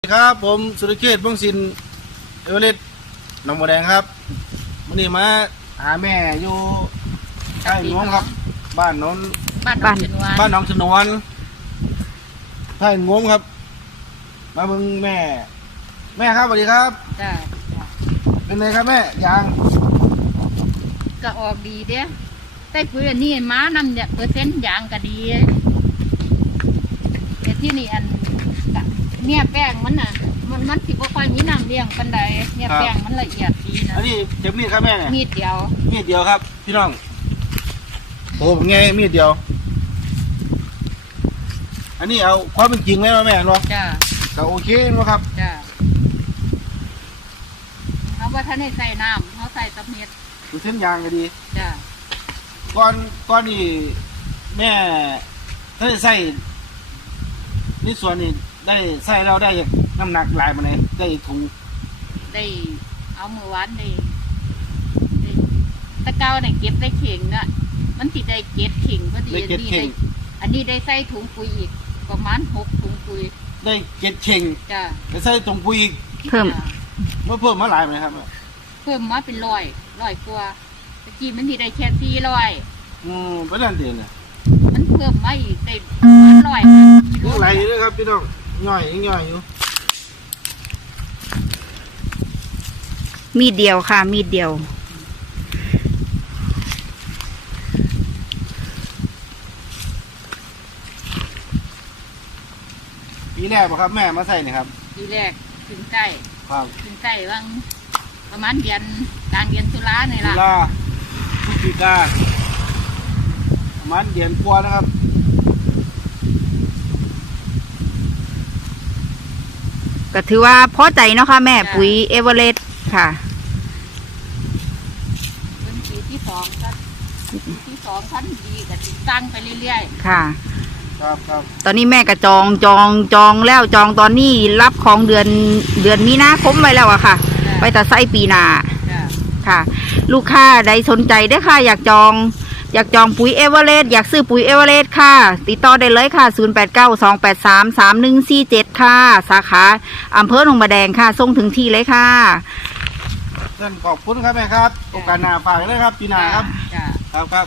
สวัสดีครับผมสุรเชษฐ์พงศินเอเวอเรสต์หนองบัวแดงครับวันนี้มาหาแม่อยู่ใต้หน้องครับ บ้านโน้นบ้านบ้านชนวนบ้านหน้องชนวนใต้งวงครับ มาเบิ่งแม่ แม่ครับสวัสดีครับ จ้าจ้าเป็นไงครับแม่ยางก็ออกดีเด้แต่ปุ๋ยอันนี้ม้านำเนี่ยเปอร์เซ็นต์ยางก็ดีแต่ที่นี่อันก็ เนี่ยแป้งมันน่ะ มันมันสิบ่ค่อยมีน้ำเลี้ยงปานใดเนี่ยแป้งมันละเอียดดีนะอันนี้เจ็บมีดครับแม่เนี่ยมีดเดียวมีดเดียวครับ พี่น้องโอ้ผมไงมีดเดียว อันนี้เอาความเป็นจริงเลยนะแม่เนาะจ้าก็โอเคเนาะครับจ้าเขาว่าท่านให้ใส่น้ำเขาใส่ตะเม็ดดูเส้นยางก็ดีจ้าก่อนก่อนนี่แม่ถ้าได้ใส่นี่ส่วนนี่ ได้ใส่เราได้น้ำหนักหลายมาเลยได้ถุงได้เอามือวานได้ได้ตะเกาเนี่ยเก็บได้เข่งน่ะมันติได้เก็ดเข่งพอดีได้อันเจ็ดนี้เข่ได้งอันนี้ได้ใส่ถุงปุ๋ยอีกประมาณหกถุงปุ๋ยได้เจ็ดเข่งจ้ะได้ใส่ถุงปุ๋ยอีกเพิ่ม จ้ะเมื่อเพิ่มมาหลายไหมครับเพิ่มมาเป็นร้อยร้อยกว่าตะกี้มันที่ได้แค่สี่ร้อยอืมเป็นนั่นเองนะมันเพิ่มมาอีกได้ประมาณร้อยกิโลยังไหลอยู่ด้วยครับพี่น้อง ย่อยยังย่อยอยู่มีดเดียวค่ะ มีดเดียว ปีแรกป่ะครับ แม่มาใส่นี่ครับ ทีแรกถึงใกล้ครับถึงใกล้ว่างประมาณเดือนกลางเดือนตุลาเนี่ยตุล่ะลาพฤศจิกาประมันเดือนกว่านะครับ ก็ถือว่าพอใจเนาะค่ะแม่ปุ๋ยเอเวอเรสต์ค่ะ เป็นปีที่สองครับปีที่สองท่านดีก็ติดตั้งไปเรื่อยค่ะ ครับครับตอนนี้แม่ก็จองจองจองแล้วจองตอนนี้รับของเดือนเดือนมีนาคมไว้แล้วอะค่ะ ๆไปแต่ไส้ปีหนา จ้ะค่ะ ลูกค้าใดสนใจได้อค่ะ อยากจอง อยากจองปุ๋ยเอเวอเรสต์อยากซื้อปุ๋ยเอเวอเรสต์ค่ะ ติดต่อได้เลยค่ะ 0892833147 ค่ะ สาขาอำเภอหนองบัวแดงค่ะส่งถึงที่เลยค่ะท่านขอบคุณครับแม่ครับโอกาสหน้าฝากเลยครับปีหน้าครับ จ้ะ ครับครับ